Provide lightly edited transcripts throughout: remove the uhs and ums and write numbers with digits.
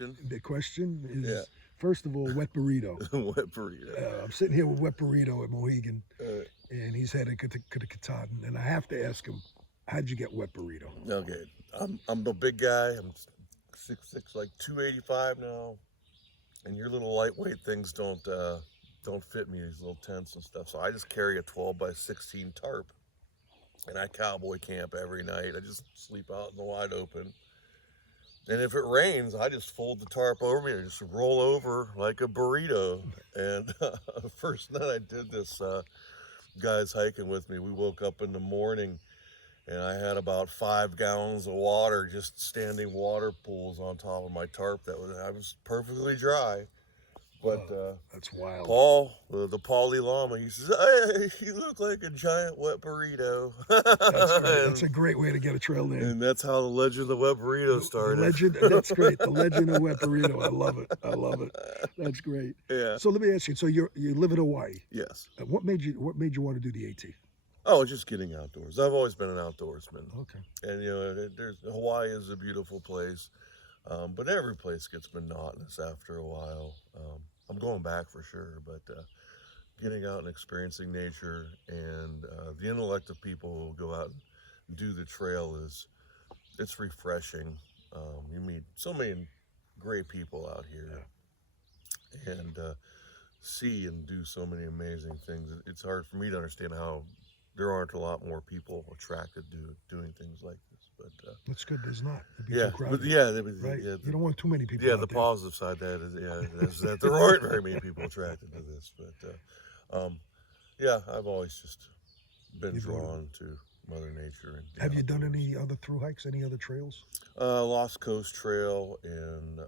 question? The question Yeah. is, first of all, Wet Burito. Wet burrito. I'm sitting here with Wet Burrito at Mohegan, Uh, and he's headed to Katahdin, and I have to ask him, how'd you get Wet Burrito? okay. I'm the big guy. I'm 6'6", like 285 now, and your little lightweight things don't fit me. These little tents and stuff. So I just carry a 12 by 16 tarp, and I cowboy camp every night. I just sleep out in the wide open. And if it rains, I just fold the tarp over me and just roll over like a burrito. And first night I did this, guys hiking with me, we woke up in the morning and I had about 5 gallons of water, just standing water pools on top of my tarp. I was perfectly dry. But That's wild. Paul, the Paulie Llama, he says, "Hey, you look like a giant wet burrito." That's great. That's and, a great way to get a trail name. and that's how the legend of the wet burrito The started. legend, that's great. The legend of Wet Burrito. I love it. I love it. That's great. Yeah. So let me ask you. So you live in Hawaii. Yes. What made you want to do the AT? Oh, just getting outdoors. I've always been an outdoorsman. Okay. And, Hawaii is a beautiful place, but every place gets monotonous after a while. I'm going back for sure, but getting out and experiencing nature and the intellect of people who go out and do the trail it's refreshing. You meet so many great people out here and see and do so many amazing things. It's hard for me to understand how there aren't a lot more people attracted to doing things like this. But That's good. There's not. It'd be yeah, too crowded, but yeah, right? yeah, You don't want too many people. yeah. out The there. positive side is that there aren't very many people attracted to this. But yeah, I've always just been You've drawn to Mother Nature. And the Have you done outdoors. any other through hikes? Any other trails? Lost Coast Trail in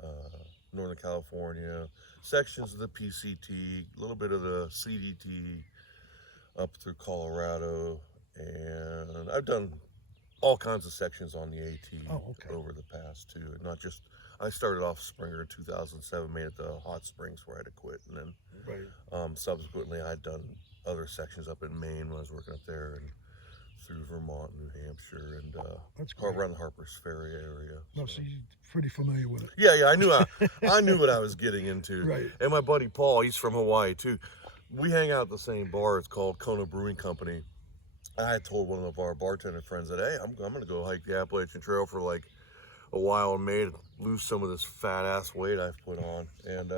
Northern California, sections of the PCT, a little bit of the CDT up through Colorado, and I've done all kinds of sections on the AT Oh, okay. over the past too. And not just, I started off Springer in 2007, made it to Hot Springs where I had to quit, and then Right. subsequently I'd done other sections up in Maine when I was working up there, and through Vermont, New Hampshire, and That's great. around the Harpers Ferry area. No, so you're pretty familiar with it. Yeah, I knew what I was getting into. Right. And my buddy Paul, he's from Hawaii too. We hang out at the same bar. It's called Kona Brewing Company. I had told one of our bartender friends that, hey, I'm going to go hike the Appalachian Trail for like a while and lose some of this fat ass weight I've put on. And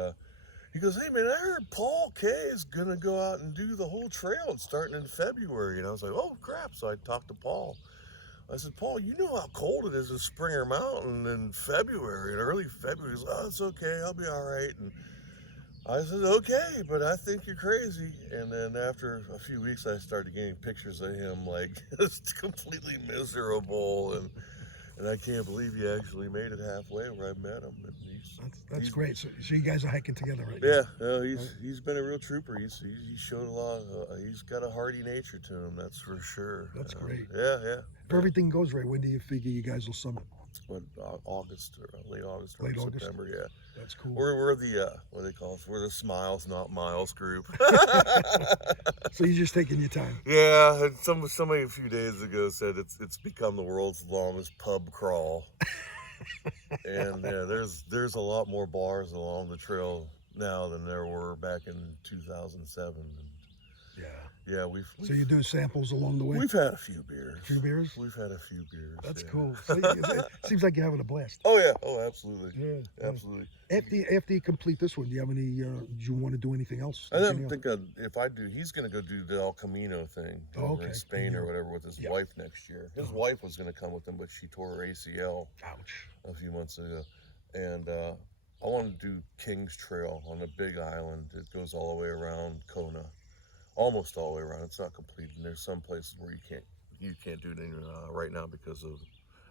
he goes, hey man, I heard Paul K is going to go out and do the whole trail starting in February. And I was like, oh crap. So I talked to Paul. I said, Paul, you know how cold it is in Springer Mountain in February, in early February. He's like, oh, it's okay, I'll be all right. And I said, okay, but I think you're crazy. And then after a few weeks, I started getting pictures of him like just completely miserable. And I can't believe he actually made it halfway where I met him. And That's great. So you guys are hiking together right yeah, now? he's been a real trooper. He showed a lot. He's got a hardy nature to him, that's for sure. That's great. Yeah. If everything goes right, when do you figure you guys will summit? What, August or late August or Late August? September? Yeah. That's cool. We're the what do they call us? We're the Smiles Not Miles group. So you're just taking your time. Yeah, and somebody a few days ago said it's become the world's longest pub crawl. And yeah, there's a lot more bars along the trail now than there were back in 2007. Yeah, So you do samples along the way? we've had a few beers. A few beers? We've had a few beers. That's yeah. cool. So it seems like you're having a blast. Oh yeah, absolutely. Yeah. Absolutely. After you complete this one, do you have any? Do you want to do anything else? I don't think if I do, he's going to go do the El Camino thing over in Spain or whatever with his wife next year. His wife was going to come with him, but she tore her ACL Ouch. a few months ago. And I want to do King's Trail on a big island. It goes all the way around Kona, almost all the way around. It's not complete, and there's some places where you can't do it right now because of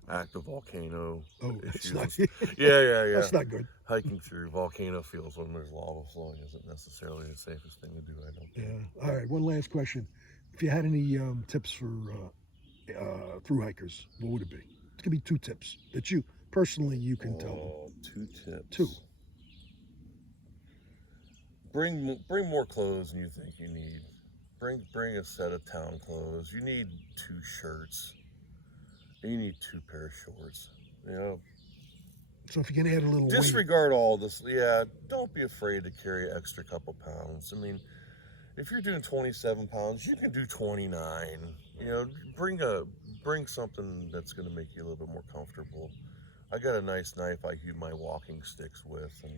active volcano It's issues. not. Yeah. That's not good. Hiking through volcano fields when there's lava flowing isn't necessarily the safest thing to do, I don't think. Yeah. All right. One last question. If you had any tips for through hikers, what would it be? It could be 2 tips that you personally can tell them. 2 tips. 2. Bring more clothes than you think you need. Bring a set of town clothes. You need 2 shirts. You need 2 pair of shorts. So if you can add a little weight, Disregard all this. Yeah, don't be afraid to carry an extra couple pounds. I mean, if you're doing 27 pounds, you can do 29. You know, bring something that's going to make you a little bit more comfortable. I got a nice knife I use my walking sticks with, and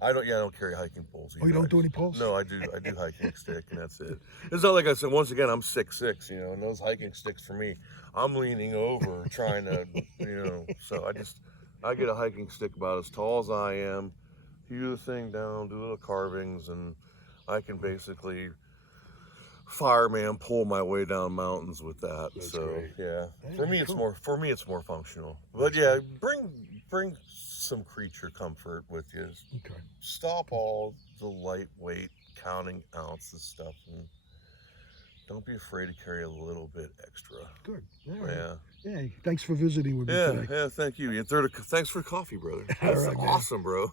I don't carry hiking poles either. oh, you don't do any poles? No, I do hiking stick, and that's it. It's not like I said, once again, I'm 6'6", you know, and those hiking sticks for me, I'm leaning over trying to, you know, so I get a hiking stick about as tall as I am, hew the thing down, do little carvings, and I can basically fireman pull my way down mountains with that. That's so great. yeah, Hey, for me it's cool. more functional. But yeah, bring some creature comfort with you. Okay. Stop all the lightweight counting ounces stuff, and don't be afraid to carry a little bit extra. Good. All right. Yeah. Hey, thanks for visiting with me Yeah, today. yeah, thank you. And thanks for coffee, brother. All That's right, man. awesome, bro.